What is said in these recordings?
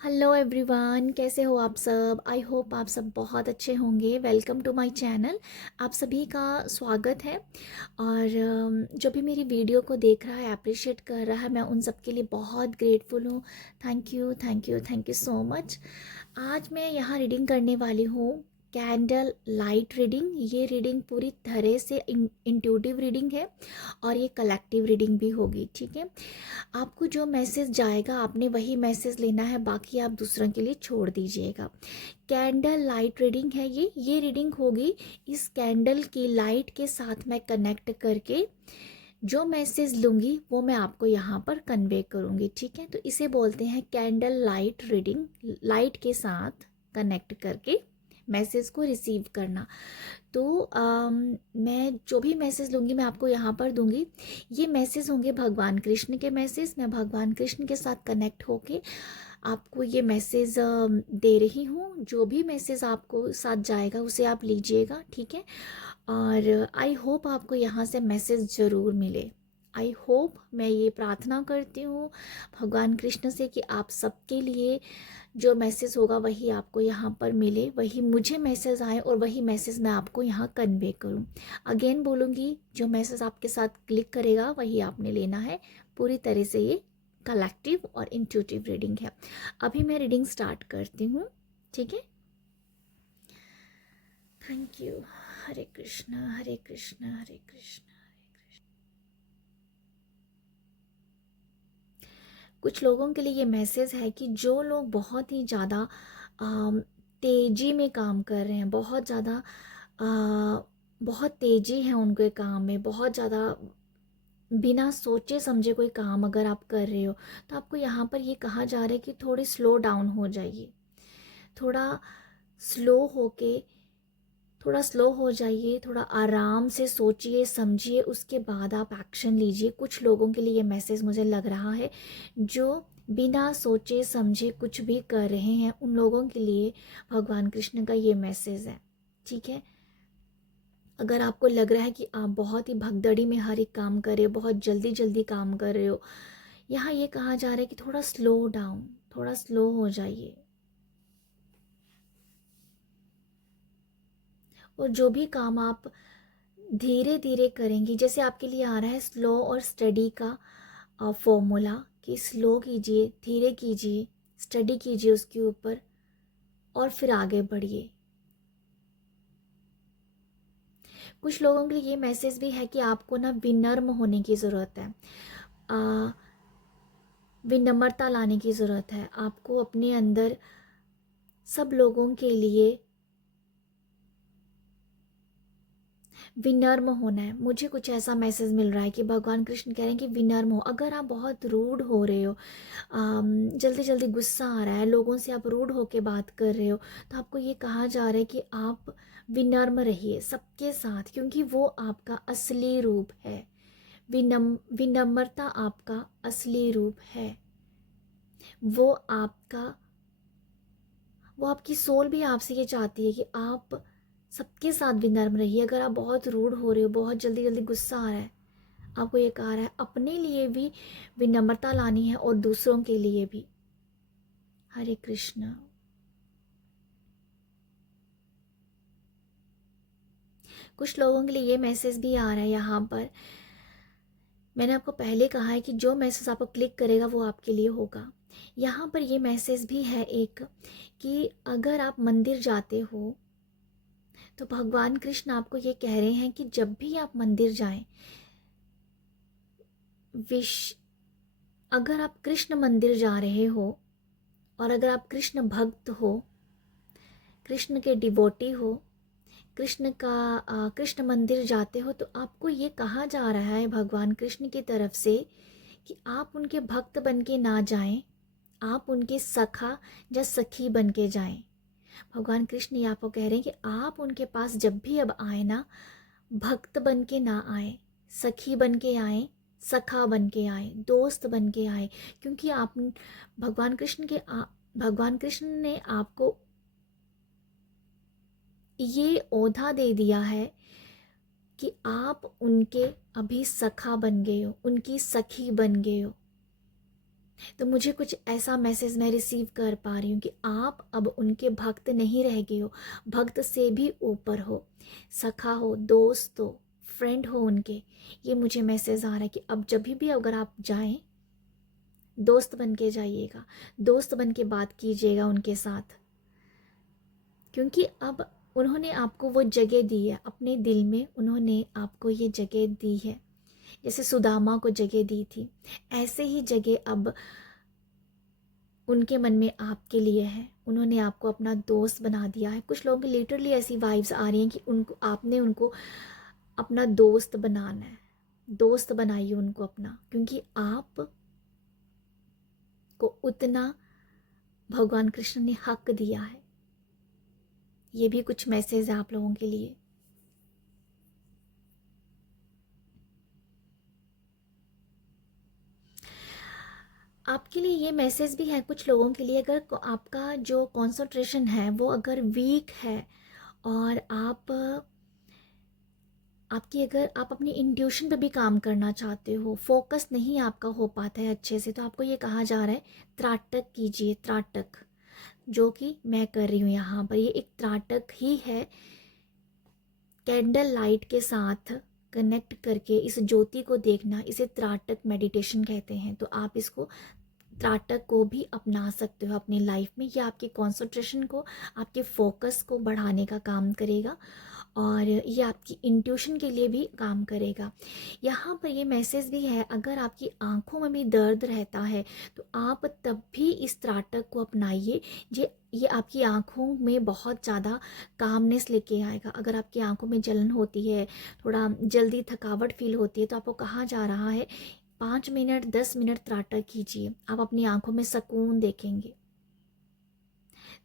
Hello everyone, कैसे हो आप सब। आई होप आप सब बहुत अच्छे होंगे। Welcome to my channel. आप सभी का स्वागत है। और जो भी मेरी वीडियो को देख रहा है, अप्रिशिएट कर रहा है, मैं उन सब के लिए बहुत ग्रेटफुल हूँ। Thank you, thank you, thank you so much. आज मैं यहाँ रीडिंग करने वाली हूँ कैंडल लाइट रीडिंग। ये रीडिंग पूरी तरह से इंट्यूटिव रीडिंग है और ये कलेक्टिव रीडिंग भी होगी। ठीक है, आपको जो मैसेज जाएगा आपने वही मैसेज लेना है, बाकी आप दूसरों के लिए छोड़ दीजिएगा। कैंडल लाइट रीडिंग है ये रीडिंग होगी इस कैंडल की लाइट के साथ मैं कनेक्ट करके जो मैसेज लूँगी वो मैं आपको यहाँ पर कन्वे करूँगी। ठीक है, तो इसे बोलते हैं कैंडल लाइट रीडिंग। लाइट के साथ कनेक्ट करके मैसेज को रिसीव करना। तो मैं जो भी मैसेज लूँगी मैं आपको यहाँ पर दूँगी। ये मैसेज होंगे भगवान कृष्ण के मैसेज। मैं भगवान कृष्ण के साथ कनेक्ट होके आपको ये मैसेज दे रही हूँ। जो भी मैसेज आपको साथ जाएगा उसे आप लीजिएगा। ठीक है, और आई होप आपको यहाँ से मैसेज ज़रूर मिले। आई होप, मैं ये प्रार्थना करती हूँ भगवान कृष्ण से कि आप सबके लिए जो मैसेज होगा वही आपको यहाँ पर मिले, वही मुझे मैसेज आए और वही मैसेज मैं आपको यहाँ कन्वे करूँ। अगेन बोलूँगी, जो मैसेज आपके साथ क्लिक करेगा वही आपने लेना है। पूरी तरह से ये कलेक्टिव और इंट्यूटिव रीडिंग है। अभी मैं रीडिंग स्टार्ट करती हूँ। ठीक है, थैंक यू। हरे कृष्ण हरे कृष्ण हरे कृष्ण। कुछ लोगों के लिए ये मैसेज है कि जो लोग बहुत ही ज़्यादा तेज़ी में काम कर रहे हैं, बहुत ज़्यादा बहुत तेज़ी है उनके काम में, बहुत ज़्यादा बिना सोचे समझे कोई काम अगर आप कर रहे हो तो आपको यहाँ पर ये कहा जा रहा है कि थोड़ी स्लो डाउन हो जाइए। थोड़ा स्लो होके थोड़ा स्लो हो जाइए, थोड़ा आराम से सोचिए समझिए, उसके बाद आप एक्शन लीजिए। कुछ लोगों के लिए ये मैसेज मुझे लग रहा है जो बिना सोचे समझे कुछ भी कर रहे हैं, उन लोगों के लिए भगवान कृष्ण का ये मैसेज है। ठीक है, अगर आपको लग रहा है कि आप बहुत ही भगदड़ी में हर एक काम कर रहे हो, बहुत जल्दी जल्दी काम कर रहे हो, यहाँ ये कहा जा रहा है कि थोड़ा स्लो डाउन, थोड़ा स्लो हो जाइए। और जो भी काम आप धीरे धीरे करेंगी, जैसे आपके लिए आ रहा है स्लो और स्टडी का फॉर्मूला, कि स्लो कीजिए, धीरे कीजिए, स्टडी कीजिए उसके ऊपर और फिर आगे बढ़िए। कुछ लोगों के लिए ये मैसेज भी है कि आपको ना विनम्र होने की ज़रूरत है, विनम्रता लाने की ज़रूरत है। आपको अपने अंदर सब लोगों के लिए विनम्र होना है। मुझे कुछ ऐसा मैसेज मिल रहा है कि भगवान कृष्ण कह रहे हैं कि विनम्र हो। अगर आप बहुत रूड हो रहे हो, जल्दी जल्दी गुस्सा आ रहा है, लोगों से आप रूड होके बात कर रहे हो, तो आपको ये कहा जा रहा है कि आप विनम्र रहिए सबके साथ, क्योंकि वो आपका असली रूप है। विनम्रता आपका असली रूप है। वो आपका वो आपकी सोल भी आपसे ये चाहती है कि आप सबके साथ विनम्र रहिए। अगर आप बहुत रूड हो रहे हो, बहुत जल्दी जल्दी गुस्सा आ रहा है, आपको ये कहा रहा है अपने लिए भी विनम्रता लानी है और दूसरों के लिए भी। हरे कृष्ण। कुछ लोगों के लिए ये मैसेज भी आ रहा है यहाँ पर। मैंने आपको पहले कहा है कि जो मैसेज आपको क्लिक करेगा वो आपके लिए होगा। यहाँ पर ये मैसेज भी है एक, कि अगर आप मंदिर जाते हो तो भगवान कृष्ण आपको ये कह रहे हैं कि जब भी आप मंदिर जाएं, विश अगर आप कृष्ण मंदिर जा रहे हो और अगर आप कृष्ण भक्त हो, कृष्ण के डिवोटी हो, कृष्ण मंदिर जाते हो, तो आपको ये कहा जा रहा है भगवान कृष्ण की तरफ से कि आप उनके भक्त बन के ना जाएं, आप उनके सखा या सखी बन के जाएं। भगवान कृष्ण ये आपको कह रहे हैं कि आप उनके पास जब भी अब आए ना, भक्त बन के ना आए, सखी बन के आए, सखा बन के आए, दोस्त बन के आए, क्योंकि आप भगवान कृष्ण ने आपको ये ओधा दे दिया है कि आप उनके अभी सखा बन गए हो, उनकी सखी बन गए हो। तो मुझे कुछ ऐसा मैसेज मैं रिसीव कर पा रही हूँ कि आप अब उनके भक्त नहीं रह गए हो, भक्त से भी ऊपर हो, सखा हो, दोस्त हो, फ्रेंड हो उनके। ये मुझे मैसेज आ रहा है कि अब जब भी अगर आप जाएं, दोस्त बन के जाइएगा, दोस्त बन के बात कीजिएगा उनके साथ, क्योंकि अब उन्होंने आपको वो जगह दी है अपने दिल में, उन्होंने आपको ये जगह दी है। जैसे सुदामा को जगह दी थी, ऐसे ही जगह अब उनके मन में आपके लिए है। उन्होंने आपको अपना दोस्त बना दिया है। कुछ लोगों की लिटरली ऐसी वाइब्स आ रही हैं कि उनको, आपने उनको अपना दोस्त बनाना है। दोस्त बनाइए उनको अपना, क्योंकि आप को उतना भगवान कृष्ण ने हक दिया है। ये भी कुछ मैसेज है आप लोगों के लिए। आपके लिए ये मैसेज भी है कुछ लोगों के लिए, अगर आपका जो कंसंट्रेशन है वो अगर वीक है और आपकी अगर आप अपनी इंट्यूशन पे भी काम करना चाहते हो, फोकस नहीं आपका हो पाता है अच्छे से, तो आपको ये कहा जा रहा है त्राटक कीजिए। त्राटक जो कि मैं कर रही हूँ यहाँ पर, ये एक त्राटक ही है। कैंडल लाइट के साथ कनेक्ट करके इस ज्योति को देखना, इसे त्राटक मेडिटेशन कहते हैं। तो आप इसको त्राटक को भी अपना सकते हो अपनी लाइफ में। ये आपके कंसंट्रेशन को, आपके फोकस को बढ़ाने का काम करेगा और ये आपकी इंट्यूशन के लिए भी काम करेगा। यहाँ पर ये मैसेज भी है, अगर आपकी आंखों में भी दर्द रहता है तो आप तब भी इस त्राटक को अपनाइए। ये आपकी आंखों में बहुत ज़्यादा कामनेस लेके आएगा। अगर आपकी आंखों में जलन होती है, थोड़ा जल्दी थकावट फील होती है, तो आपको कहा जा रहा है 5 मिनट 10 मिनट त्राटक कीजिए। आप अपनी आंखों में सुकून देखेंगे,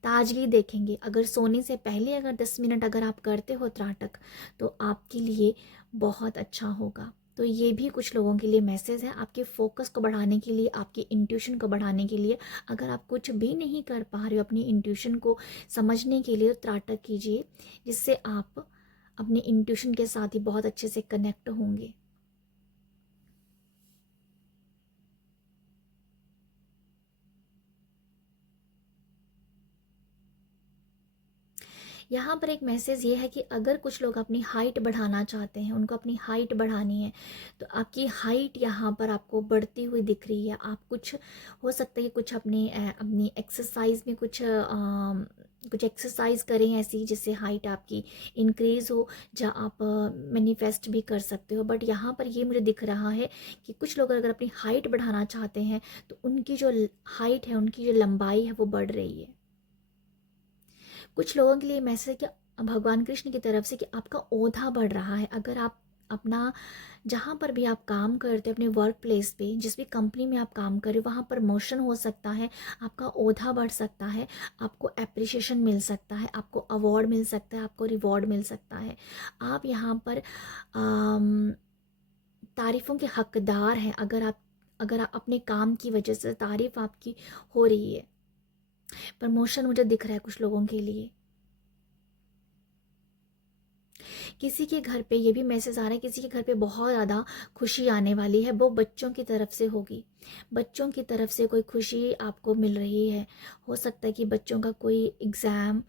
ताजगी देखेंगे। अगर सोने से पहले अगर 10 मिनट अगर आप करते हो त्राटक, तो आपके लिए बहुत अच्छा होगा। तो ये भी कुछ लोगों के लिए मैसेज है, आपके फोकस को बढ़ाने के लिए, आपकी इंट्यूशन को बढ़ाने के लिए। अगर आप कुछ भी नहीं कर पा रहे हो अपनी इंट्यूशन को समझने के लिए, तो त्राटक कीजिए, जिससे आप अपने इंट्यूशन के साथ ही बहुत अच्छे से कनेक्ट होंगे। यहाँ पर एक मैसेज ये है कि अगर कुछ लोग अपनी हाइट बढ़ाना चाहते हैं, उनको अपनी हाइट बढ़ानी है, तो आपकी हाइट यहाँ पर आपको बढ़ती हुई दिख रही है। आप कुछ, हो सकता है कुछ अपनी एक्सरसाइज में कुछ एक्सरसाइज करें ऐसी जिससे हाइट आपकी इंक्रीज हो, जहाँ आप मैनिफेस्ट भी कर सकते हो। बट यहाँ पर ये मुझे दिख रहा है कि कुछ लोग अगर अपनी हाइट बढ़ाना चाहते हैं, तो उनकी जो हाइट है, उनकी जो लंबाई है, वो बढ़ रही है। कुछ लोगों के लिए मैसेज कि भगवान कृष्ण की तरफ से कि आपका ओहदा बढ़ रहा है। अगर आप अपना, जहाँ पर भी आप काम करते हो, अपने वर्क प्लेस पे, जिस भी कंपनी में आप काम कर रहे हो, वहाँ पर प्रमोशन हो सकता है, आपका ओहदा बढ़ सकता है, आपको एप्रिसिएशन मिल सकता है, आपको अवार्ड मिल सकता है, आपको रिवॉर्ड मिल सकता है। आप यहाँ पर तारीफ़ों के हकदार हैं। अगर आप अपने काम की वजह से तारीफ़ आपकी हो रही है। प्रमोशन मुझे दिख रहा है कुछ लोगों के लिए। किसी के घर पे ये भी मैसेज आ रहा है, किसी के घर पे बहुत ज़्यादा खुशी आने वाली है, वो बच्चों की तरफ से होगी। बच्चों की तरफ से कोई खुशी आपको मिल रही है। हो सकता है कि बच्चों का कोई एग्ज़ाम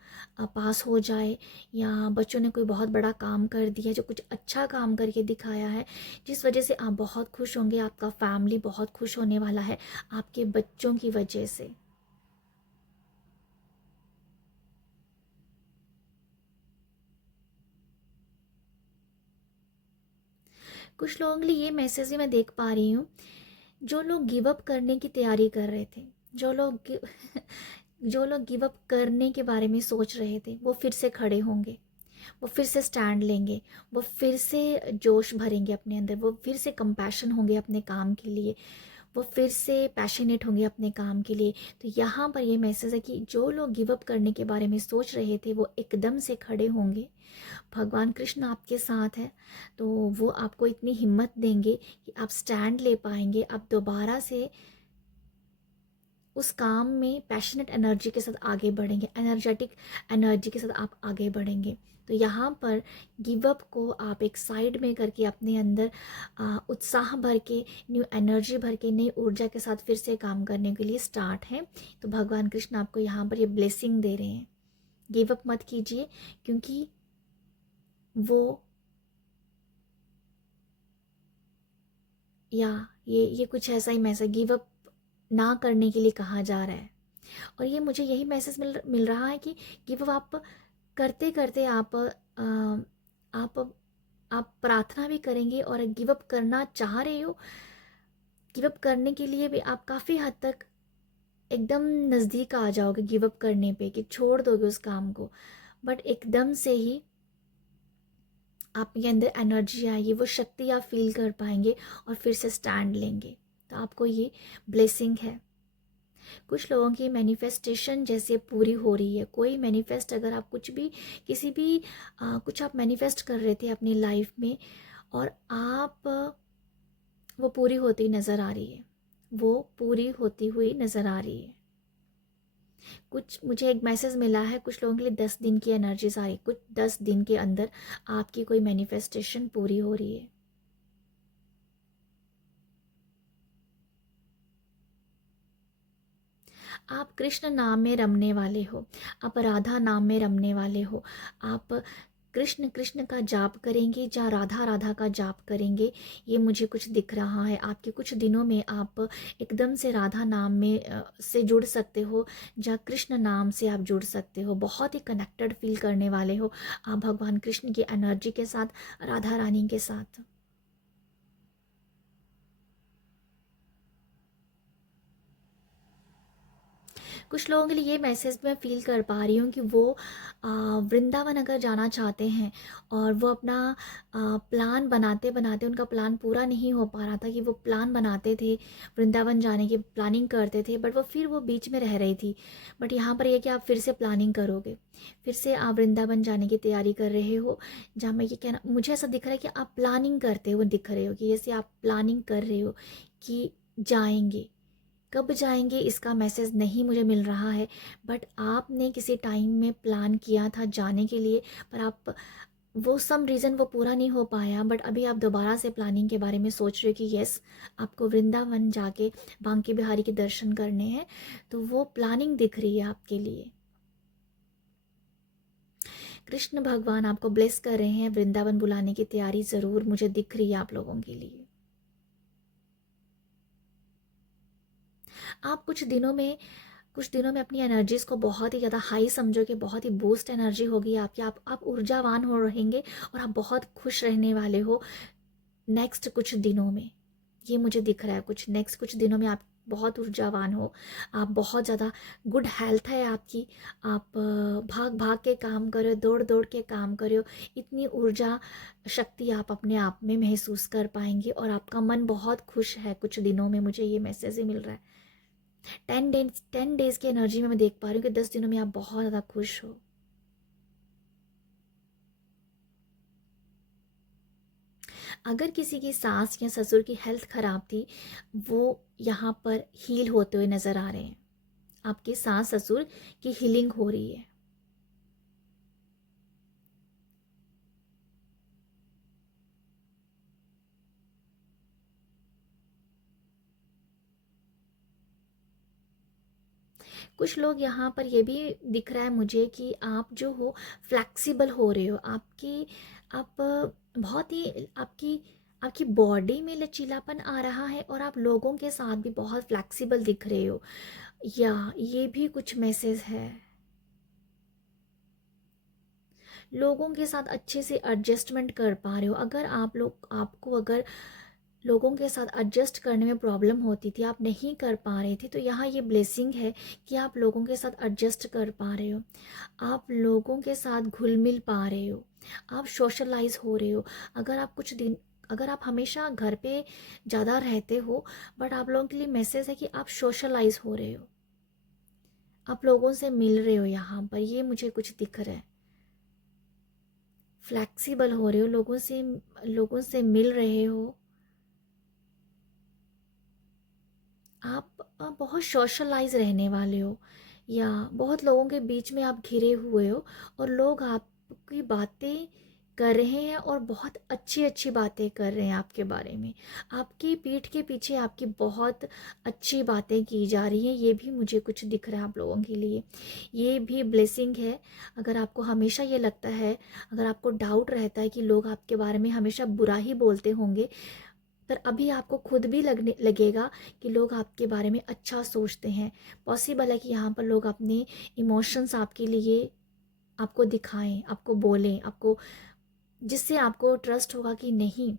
पास हो जाए, या बच्चों ने कोई बहुत बड़ा काम कर दिया, जो कुछ अच्छा काम करके दिखाया है, जिस वजह से आप बहुत खुश होंगे। आपका फैमिली बहुत खुश होने वाला है आपके बच्चों की वजह से। कुछ लोगों के लिए ये मैसेज भी मैं देख पा रही हूँ, जो लोग गिव अप करने की तैयारी कर रहे थे, जो लोग जो लोग गिव अप करने के बारे में सोच रहे थे, वो फिर से खड़े होंगे, वो फिर से स्टैंड लेंगे, वो फिर से जोश भरेंगे अपने अंदर, वो फिर से कंपैशन होंगे अपने काम के लिए, वो फिर से पैशनेट होंगे अपने काम के लिए। तो यहाँ पर ये मैसेज है कि जो लोग गिव अप करने के बारे में सोच रहे थे, वो एकदम से खड़े होंगे। भगवान कृष्ण आपके साथ है, तो वो आपको इतनी हिम्मत देंगे कि आप स्टैंड ले पाएंगे, आप दोबारा से उस काम में पैशनेट एनर्जी के साथ आगे बढ़ेंगे, एनर्जेटिक एनर्जी के साथ आप आगे बढ़ेंगे। तो यहाँ पर गिव अप को आप एक साइड में करके अपने अंदर उत्साह भर के, न्यू एनर्जी भर के, नई ऊर्जा के साथ फिर से काम करने के लिए स्टार्ट है। तो भगवान कृष्ण आपको यहाँ पर ये ब्लेसिंग दे रहे हैं, गिव अप मत कीजिए, क्योंकि वो या ये कुछ ऐसा ही मैसेज गिव अप ना करने के लिए कहा जा रहा है। और ये मुझे यही मैसेज मिल रहा है कि गिव अप आप करते करते आप आप प्रार्थना भी करेंगे और गिव अप करना चाह रहे हो, गिव अप करने के लिए भी आप काफ़ी हद तक एकदम नज़दीक आ जाओगे गिव अप करने पे, कि छोड़ दोगे उस काम को, बट एकदम से ही आपके अंदर एनर्जी आएगी, वो शक्ति आप फील कर पाएंगे और फिर से स्टैंड लेंगे। तो आपको ये ब्लेसिंग है। कुछ लोगों की मैनिफेस्टेशन जैसे पूरी हो रही है। कोई मैनिफेस्ट, अगर आप कुछ भी किसी भी कुछ आप मैनिफेस्ट कर रहे थे अपनी लाइफ में और आप वो पूरी होती नज़र आ रही है, वो पूरी होती हुई नज़र आ रही है। कुछ मुझे एक मैसेज मिला है, कुछ लोगों के लिए 10 दिन की एनर्जीज आ रही, कुछ 10 दिन के अंदर आपकी कोई मैनिफेस्टेशन पूरी हो रही है। आप कृष्ण नाम में रमने वाले हो, आप राधा नाम में रमने वाले हो, आप कृष्ण कृष्ण का जाप करेंगे, जहाँ राधा राधा का जाप करेंगे। ये मुझे कुछ दिख रहा है, आपके कुछ दिनों में आप एकदम से राधा नाम में से जुड़ सकते हो, जहाँ कृष्ण नाम से आप जुड़ सकते हो, बहुत ही कनेक्टेड फील करने वाले हो आप भगवान कृष्ण की एनर्जी के साथ, राधा रानी के साथ। कुछ लोगों के लिए ये मैसेज मैं फ़ील कर पा रही हूँ कि वो वृंदावन अगर जाना चाहते हैं और वो अपना प्लान बनाते बनाते उनका प्लान पूरा नहीं हो पा रहा था, कि वो प्लान बनाते थे वृंदावन जाने की, प्लानिंग करते थे, बट वो बीच में रह रही थी। बट यहाँ पर ये कि आप फिर से प्लानिंग करोगे, फिर से आप वृंदावन जाने की तैयारी कर रहे हो। जहाँ मैं ये कहना, मुझे ऐसा दिख रहा है कि आप प्लानिंग करते हुए दिख रहे हो, कि जैसे आप प्लानिंग कर रहे हो कि जाएंगे, कब जाएंगे इसका मैसेज नहीं मुझे मिल रहा है, बट आपने किसी टाइम में प्लान किया था जाने के लिए, पर आप वो सम रीज़न वो पूरा नहीं हो पाया, बट अभी आप दोबारा से प्लानिंग के बारे में सोच रहे हो कि यस, आपको वृंदावन जाके बांके बिहारी के दर्शन करने हैं। तो वो प्लानिंग दिख रही है आपके लिए। कृष्ण भगवान आपको ब्लेस कर रहे हैं, वृंदावन बुलाने की तैयारी ज़रूर मुझे दिख रही है आप लोगों के लिए। आप कुछ दिनों में अपनी एनर्जीज़ को बहुत ही ज़्यादा हाई समझोगे, बहुत ही बूस्ट एनर्जी होगी आपकी, आप ऊर्जावान हो रहेंगे और आप बहुत खुश रहने वाले हो नेक्स्ट कुछ दिनों में। ये मुझे दिख रहा है, कुछ दिनों में आप बहुत ऊर्जावान हो, आप बहुत ज़्यादा गुड हेल्थ है आपकी, आप भाग भाग के काम करो, दौड़ दौड़ के काम करो, इतनी ऊर्जा शक्ति आप अपने आप में महसूस कर पाएंगे और आपका मन बहुत खुश है कुछ दिनों में। मुझे ये मैसेज ही मिल रहा है। 10 डेज की एनर्जी में मैं देख पा रही हूँ कि 10 दिनों में आप बहुत ज़्यादा खुश हो। अगर किसी की सास या ससुर की हेल्थ खराब थी, वो यहाँ पर हील होते हुए नज़र आ रहे हैं। आपके सास ससुर की हीलिंग हो रही है। कुछ लोग यहाँ पर ये भी दिख रहा है मुझे कि आप जो हो फ्लेक्सिबल हो रहे हो, आप बहुत ही आपकी आपकी बॉडी में लचीलापन आ रहा है और आप लोगों के साथ भी बहुत फ्लेक्सिबल दिख रहे हो, या ये भी कुछ मैसेज है। लोगों के साथ अच्छे से एडजस्टमेंट कर पा रहे हो। अगर आपको अगर लोगों के साथ एडजस्ट करने में प्रॉब्लम होती थी, आप नहीं कर पा रहे थे, तो यहाँ ये ब्लेसिंग है कि आप लोगों के साथ एडजस्ट कर पा रहे हो, आप लोगों के साथ घुल मिल पा रहे हो, आप सोशलाइज हो रहे हो। अगर आप हमेशा घर पे ज़्यादा रहते हो, बट आप लोगों के लिए मैसेज है कि आप सोशलाइज हो रहे हो, आप लोगों से मिल रहे हो। यहाँ पर ये मुझे कुछ दिख रहा है, फ्लैक्सिबल हो रहे हो, लोगों से मिल रहे हो, आप बहुत सोशलाइज रहने वाले हो, या बहुत लोगों के बीच में आप घिरे हुए हो और लोग आपकी बातें कर रहे हैं और बहुत अच्छी अच्छी बातें कर रहे हैं आपके बारे में। आपकी पीठ के पीछे आपकी बहुत अच्छी बातें की जा रही हैं, ये भी मुझे कुछ दिख रहा है आप लोगों के लिए। ये भी ब्लेसिंग है। अगर आपको हमेशा ये लगता है, अगर आपको डाउट रहता है कि लोग आपके बारे में हमेशा बुरा ही बोलते होंगे, पर अभी आपको खुद भी लगेगा कि लोग आपके बारे में अच्छा सोचते हैं। पॉसिबल है कि यहाँ पर लोग अपने इमोशंस आपके लिए आपको दिखाएं, आपको बोलें, आपको, जिससे आपको ट्रस्ट होगा कि नहीं,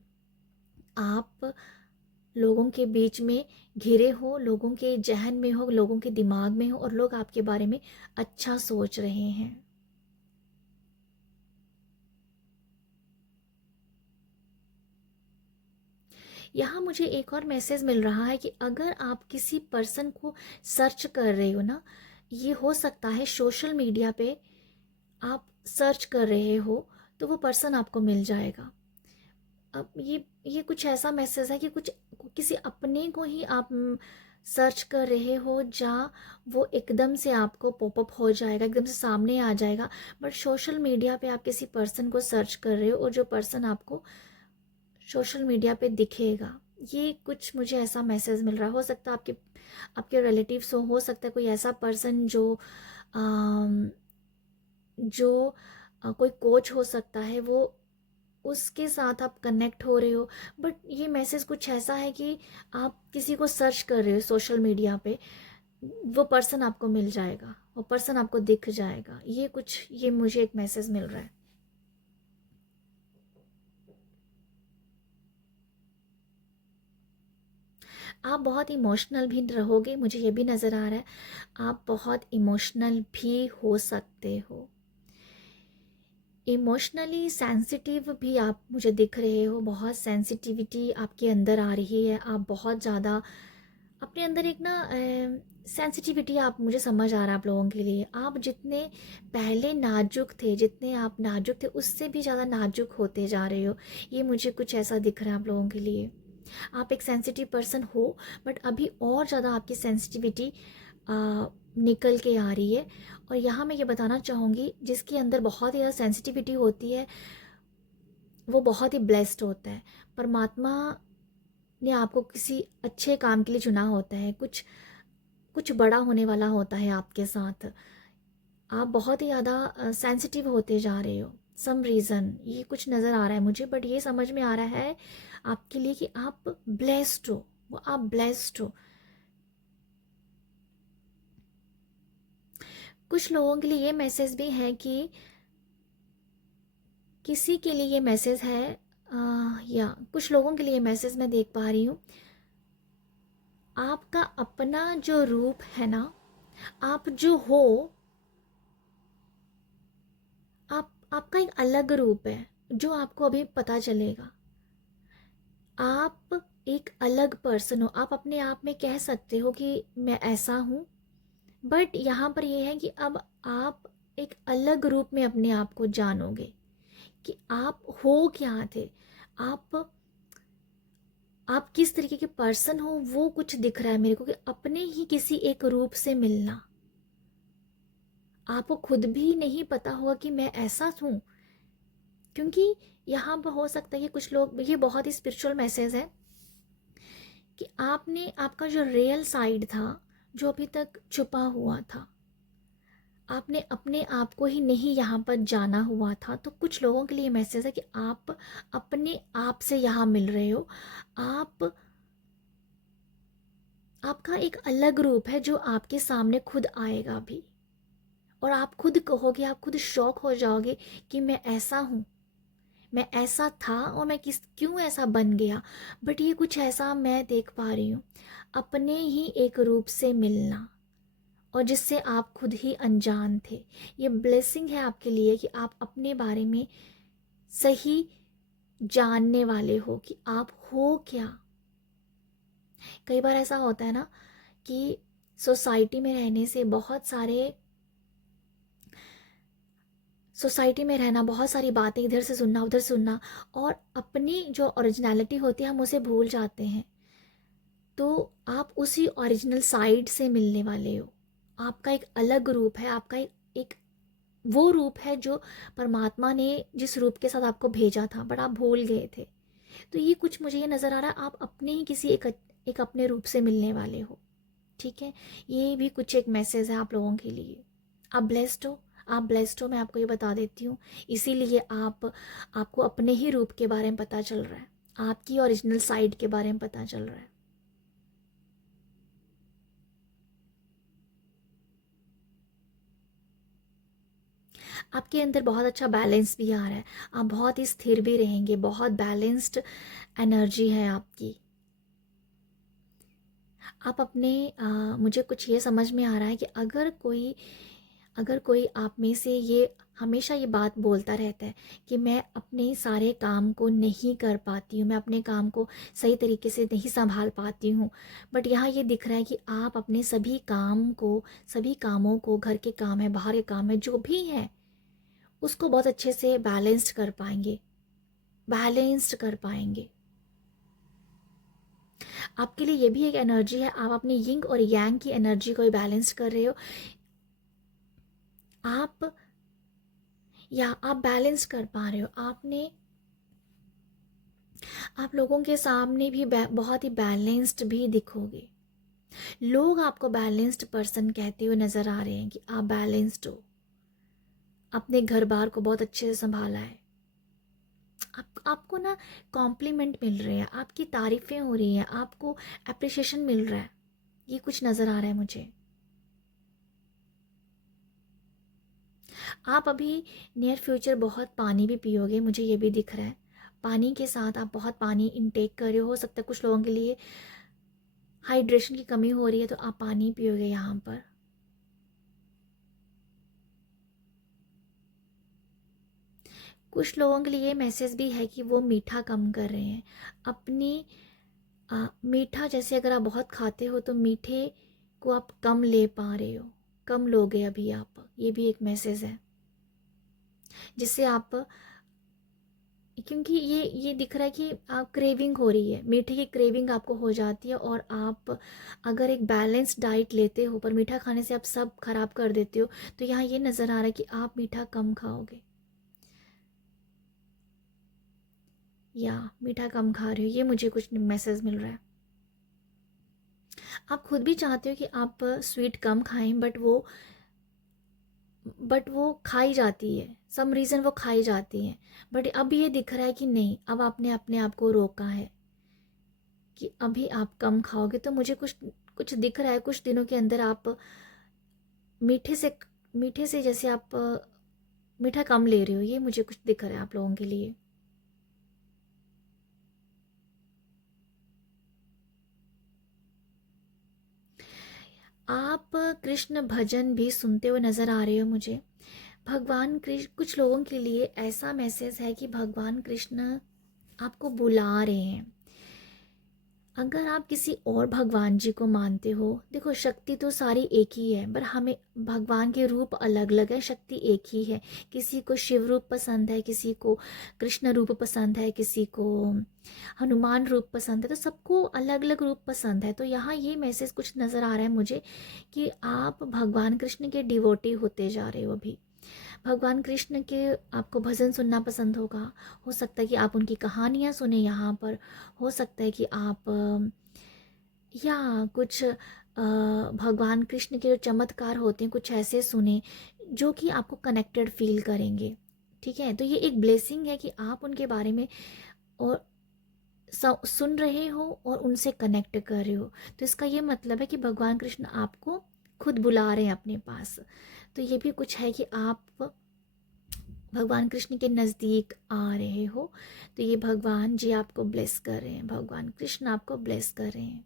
आप लोगों के बीच में घिरे हो, लोगों के जहन में हो, लोगों के दिमाग में हो और लोग आपके बारे में अच्छा सोच रहे हैं। यहाँ मुझे एक और मैसेज मिल रहा है कि अगर आप किसी पर्सन को सर्च कर रहे हो ना, ये हो सकता है सोशल मीडिया पे आप सर्च कर रहे हो तो वो पर्सन आपको मिल जाएगा। अब ये कुछ ऐसा मैसेज है कि कुछ किसी अपने को ही आप सर्च कर रहे हो, जहाँ वो एकदम से आपको पॉपअप हो जाएगा, एकदम से सामने आ जाएगा। बट सोशल मीडिया पे आप किसी पर्सन को सर्च कर रहे हो और जो पर्सन आपको सोशल मीडिया पे दिखेगा। ये कुछ मुझे ऐसा मैसेज मिल रहा है। हो सकता है आपके आपके रिलेटिव्स हो सकता है कोई ऐसा पर्सन जो अम, जो कोई कोच हो सकता है, वो उसके साथ आप कनेक्ट हो रहे हो। बट ये मैसेज कुछ ऐसा है कि आप किसी को सर्च कर रहे हो सोशल मीडिया पे, वो पर्सन आपको मिल जाएगा, वो पर्सन आपको दिख जाएगा। ये मुझे एक मैसेज मिल रहा है। आप बहुत इमोशनल भी रहोगे, मुझे ये भी नज़र आ रहा है। आप बहुत इमोशनल भी हो सकते हो, इमोशनली सेंसिटिव भी आप मुझे दिख रहे हो। बहुत सेंसिटिविटी आपके अंदर आ रही है। आप बहुत ज़्यादा अपने अंदर एक ना सेंसिटिविटी आप, मुझे समझ आ रहा है आप लोगों के लिए। आप जितने पहले नाजुक थे, जितने आप नाजुक थे, उससे भी ज़्यादा नाजुक होते जा रहे हो। ये मुझे कुछ ऐसा दिख रहा है आप लोगों के लिए। आप एक सेंसिटिव पर्सन हो, बट अभी और ज़्यादा आपकी सेंसिटिविटी निकल के आ रही है। और यहाँ मैं ये बताना चाहूँगी, जिसके अंदर बहुत ही ज़्यादा सेंसिटिविटी होती है वो बहुत ही ब्लेस्ड होता है। परमात्मा ने आपको किसी अच्छे काम के लिए चुना होता है, कुछ कुछ बड़ा होने वाला होता है आपके साथ। आप बहुत ही ज़्यादा सेंसिटिव होते जा रहे हो सम रीज़न, ये कुछ नज़र आ रहा है मुझे। बट ये समझ में आ रहा है आपके लिए कि आप ब्लेस्ड हो, वो आप ब्लेस्ड हो। कुछ लोगों के लिए ये मैसेज भी है कि किसी के लिए ये मैसेज है, या कुछ लोगों के लिए मैसेज मैं देख पा रही हूँ। आपका अपना जो रूप है ना, आप जो हो, आपका एक अलग रूप है जो आपको अभी पता चलेगा। आप एक अलग पर्सन हो। आप अपने आप में कह सकते हो कि मैं ऐसा हूँ, बट यहाँ पर ये है कि अब आप एक अलग रूप में अपने आप को जानोगे कि आप हो क्या थे। आप आप किस तरीके के पर्सन हो, वो कुछ दिख रहा है मेरे को, कि अपने ही किसी एक रूप से मिलना। आपको खुद भी नहीं पता होगा कि मैं ऐसा हूँ, क्योंकि यहाँ पर हो सकता है कि कुछ लोग, ये बहुत ही स्पिरिचुअल मैसेज है कि आपने आपका जो रियल साइड था, जो अभी तक छुपा हुआ था, आपने अपने आप को ही नहीं यहाँ पर जाना हुआ था। तो कुछ लोगों के लिए मैसेज है कि आप अपने आप से यहाँ मिल रहे हो। आप आपका एक अलग रूप है जो आपके सामने खुद आएगा भी, और आप खुद कहोगे, आप खुद शॉक हो जाओगे कि मैं ऐसा हूँ, मैं ऐसा था और मैं क्यों ऐसा बन गया। बट ये कुछ ऐसा मैं देख पा रही हूँ, अपने ही एक रूप से मिलना, और जिससे आप खुद ही अनजान थे। ये ब्लेसिंग है आपके लिए कि आप अपने बारे में सही जानने वाले हो कि आप हो क्या। कई बार ऐसा होता है ना कि सोसाइटी में रहने से, सोसाइटी में रहना, बहुत सारी बातें इधर से सुनना उधर से सुनना, और अपनी जो ओरिजिनलिटी होती है हम उसे भूल जाते हैं। तो आप उसी ओरिजिनल साइड से मिलने वाले हो। आपका एक अलग रूप है, आपका एक वो रूप है जो परमात्मा ने जिस रूप के साथ आपको भेजा था बट आप भूल गए थे। तो ये कुछ मुझे ये नज़र आ रहा है, आप अपने ही किसी एक अपने रूप से मिलने वाले हो। ठीक है, ये भी कुछ एक मैसेज है आप लोगों के लिए। आप ब्लेस्ड हो, आप ब्लेस्ड हो, मैं आपको ये बता देती हूँ। इसीलिए आपको अपने ही रूप के बारे में पता चल रहा है, आपकी ओरिजिनल साइड के बारे में पता चल रहा है। आपके अंदर बहुत अच्छा बैलेंस भी आ रहा है, आप बहुत ही स्थिर भी रहेंगे, बहुत बैलेंस्ड एनर्जी है आपकी। आप अपने मुझे कुछ ये समझ में आ रहा है कि अगर कोई आप में से ये हमेशा ये बात बोलता रहता है कि मैं अपने सारे काम को नहीं कर पाती हूँ, मैं अपने काम को सही तरीके से नहीं संभाल पाती हूँ, बट यहाँ ये दिख रहा है कि आप अपने सभी कामों को, घर के काम है, बाहर के काम है, जो भी है उसको बहुत अच्छे से बैलेंस्ड कर पाएंगे। आपके लिए ये भी एक एनर्जी है, आप अपनी यिंग और यांग की एनर्जी को बैलेंस कर रहे हो। आप आप बैलेंस कर पा रहे हो। आप लोगों के सामने भी बहुत ही बैलेंस्ड भी दिखोगे। लोग आपको बैलेंस्ड पर्सन कहते हुए नजर आ रहे हैं कि आप बैलेंस्ड हो, अपने घर बार को बहुत अच्छे से संभाला है। आपको ना कॉम्प्लीमेंट मिल रहे हैं, आपकी तारीफें हो रही हैं, आपको अप्रिशिएशन मिल रहा है, ये कुछ नज़र आ रहा है मुझे। आप अभी नियर फ्यूचर बहुत पानी भी पियोगे, मुझे ये भी दिख रहा है। पानी के साथ आप बहुत पानी इनटेक कर रहे हो सकता है कुछ लोगों के लिए हाइड्रेशन की कमी हो रही है, तो आप पानी पियोगे यहाँ पर। कुछ लोगों के लिए मैसेज भी है कि वो मीठा कम कर रहे हैं अपनी मीठा, जैसे अगर आप बहुत खाते हो तो मीठे को आप कम ले पा रहे हो, कम लोगे अभी आप, ये भी एक मैसेज है जिससे आप, क्योंकि ये दिख रहा है कि आप क्रेविंग हो रही है, मीठे की क्रेविंग आपको हो जाती है, और आप अगर एक बैलेंस डाइट लेते हो पर मीठा खाने से आप सब खराब कर देते हो, तो यहाँ ये नज़र आ रहा है कि आप मीठा कम खाओगे या मीठा कम खा रहे हो, ये मुझे कुछ मैसेज मिल रहा है। आप खुद भी चाहते हो कि आप स्वीट कम खाएं, बट वो खाई जाती है, सम रीज़न वो खाई जाती हैं, बट अब ये दिख रहा है कि नहीं, अब आपने अपने आप को रोका है कि अभी आप कम खाओगे। तो मुझे कुछ कुछ दिख रहा है कुछ दिनों के अंदर आप मीठे से मीठे से जैसे आप मीठा कम ले रहे हो, ये मुझे कुछ दिख रहा है आप लोगों के लिए। आप कृष्ण भजन भी सुनते हुए नज़र आ रहे हो मुझे। भगवान कृष्ण, कुछ लोगों के लिए ऐसा मैसेज है कि भगवान कृष्ण आपको बुला रहे हैं। अगर आप किसी और भगवान जी को मानते हो, देखो शक्ति तो सारी एक ही है, पर हमें भगवान के रूप अलग अलग है, शक्ति एक ही है। किसी को शिव रूप पसंद है, किसी को कृष्ण रूप पसंद है, किसी को हनुमान रूप पसंद है, तो सबको अलग अलग रूप पसंद है। तो यहाँ ये मैसेज कुछ नज़र आ रहा है मुझे कि आप भगवान कृष्ण के डिवोटी होते जा रहे हो अभी। भगवान कृष्ण के आपको भजन सुनना पसंद होगा, हो सकता है कि आप उनकी कहानियाँ सुने यहाँ पर, हो सकता है कि आप या कुछ भगवान कृष्ण के जो चमत्कार होते हैं कुछ ऐसे सुने जो कि आपको कनेक्टेड फील करेंगे। ठीक है, तो ये एक ब्लेसिंग है कि आप उनके बारे में और सुन रहे हो और उनसे कनेक्ट कर रहे हो। तो इसका ये मतलब है कि भगवान कृष्ण आपको खुद बुला रहे हैं अपने पास। तो ये भी कुछ है कि आप भगवान कृष्ण के नज़दीक आ रहे हो। तो ये भगवान जी आपको ब्लेस कर रहे हैं, भगवान कृष्ण आपको ब्लेस कर रहे हैं।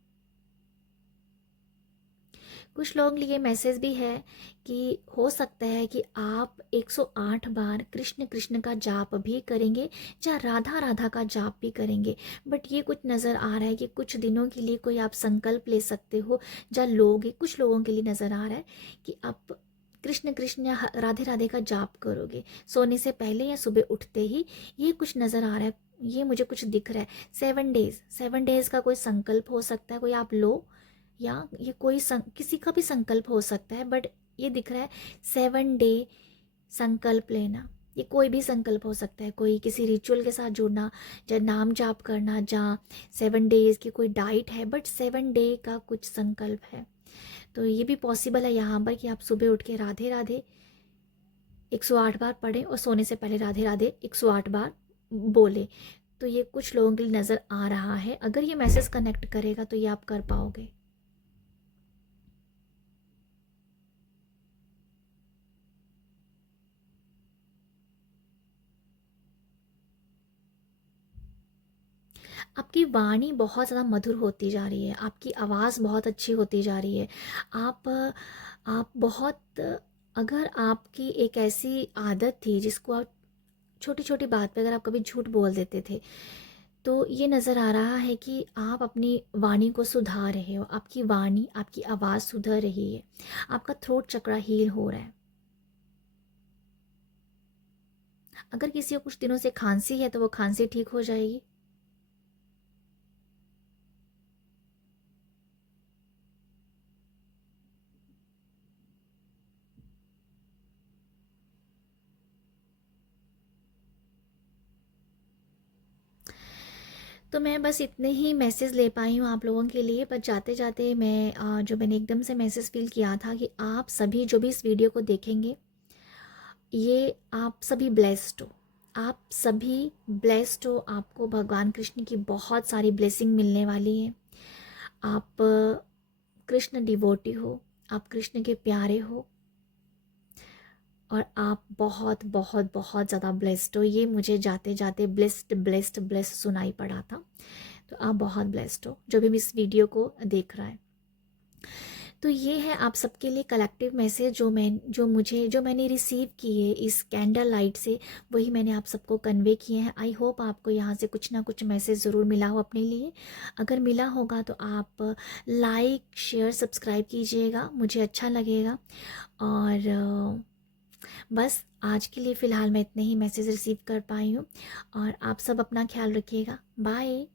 कुछ लोगों के लिए मैसेज भी है कि हो सकता है कि आप 108 बार कृष्ण कृष्ण का जाप भी करेंगे या राधा राधा का जाप भी करेंगे। बट ये कुछ नज़र आ रहा है कि कुछ दिनों के लिए कोई आप संकल्प ले सकते हो, या कुछ लोगों के लिए नज़र आ रहा है कि आप कृष्ण कृष्ण या राधे राधे का जाप करोगे सोने से पहले या सुबह उठते ही, ये कुछ नज़र आ रहा है। ये मुझे कुछ दिख रहा है। 7 डेज, 7 डेज का कोई संकल्प हो सकता है, कोई आप लो, या ये कोई किसी का भी संकल्प हो सकता है, बट ये दिख रहा है 7 डे संकल्प लेना। ये कोई भी संकल्प हो सकता है, कोई किसी रिचुअल के साथ जुड़ना, या नाम जाप करना, जहाँ 7 डेज की कोई डाइट है, बट 7 डे का कुछ संकल्प है। तो ये भी पॉसिबल है यहाँ पर कि आप सुबह उठ के राधे राधे 108 बार पढ़ें और सोने से पहले राधे राधे 108 बार बोले। तो ये कुछ लोगों के लिए नज़र आ रहा है। अगर ये मैसेज कनेक्ट करेगा तो ये आप कर पाओगे। आपकी वाणी बहुत ज़्यादा मधुर होती जा रही है, आपकी आवाज़ बहुत अच्छी होती जा रही है। आप बहुत, अगर आपकी एक ऐसी आदत थी जिसको आप छोटी छोटी बात पे अगर आप कभी झूठ बोल देते थे, तो ये नज़र आ रहा है कि आप अपनी वाणी को सुधार रहे हो। आपकी वाणी, आपकी आवाज़ सुधर रही है, आपका थ्रोट चक्रा हील हो रहा है। अगर किसी को कुछ दिनों से खांसी है तो वो खांसी ठीक हो जाएगी। तो मैं बस इतने ही मैसेज ले पाई हूँ आप लोगों के लिए। बस जाते जाते मैं जो मैंने एकदम से मैसेज फील किया था कि आप सभी जो भी इस वीडियो को देखेंगे, ये आप सभी ब्लेस्ड हो, आप सभी ब्लेस्ड हो। आपको भगवान कृष्ण की बहुत सारी ब्लेसिंग मिलने वाली है। आप कृष्ण डिवोटी हो, आप कृष्ण के प्यारे हो, और आप बहुत बहुत बहुत ज़्यादा ब्लेस्ड हो। ये मुझे जाते जाते ब्लेस्ड ब्लेस्ड ब्लेस्ड सुनाई पड़ा था। तो आप बहुत ब्लेस्ड हो जो भी इस वीडियो को देख रहा है। तो ये है आप सबके लिए कलेक्टिव मैसेज जो मैंने रिसीव किए इस कैंडल लाइट से, वही मैंने आप सबको कन्वे किए हैं। आई होप आपको यहाँ से कुछ ना कुछ मैसेज ज़रूर मिला हो अपने लिए। अगर मिला होगा तो आप लाइक शेयर सब्सक्राइब कीजिएगा, मुझे अच्छा लगेगा। और बस आज के लिए फ़िलहाल मैं इतने ही मैसेज रिसीव कर पाई हूँ, और आप सब अपना ख्याल रखिएगा। बाय।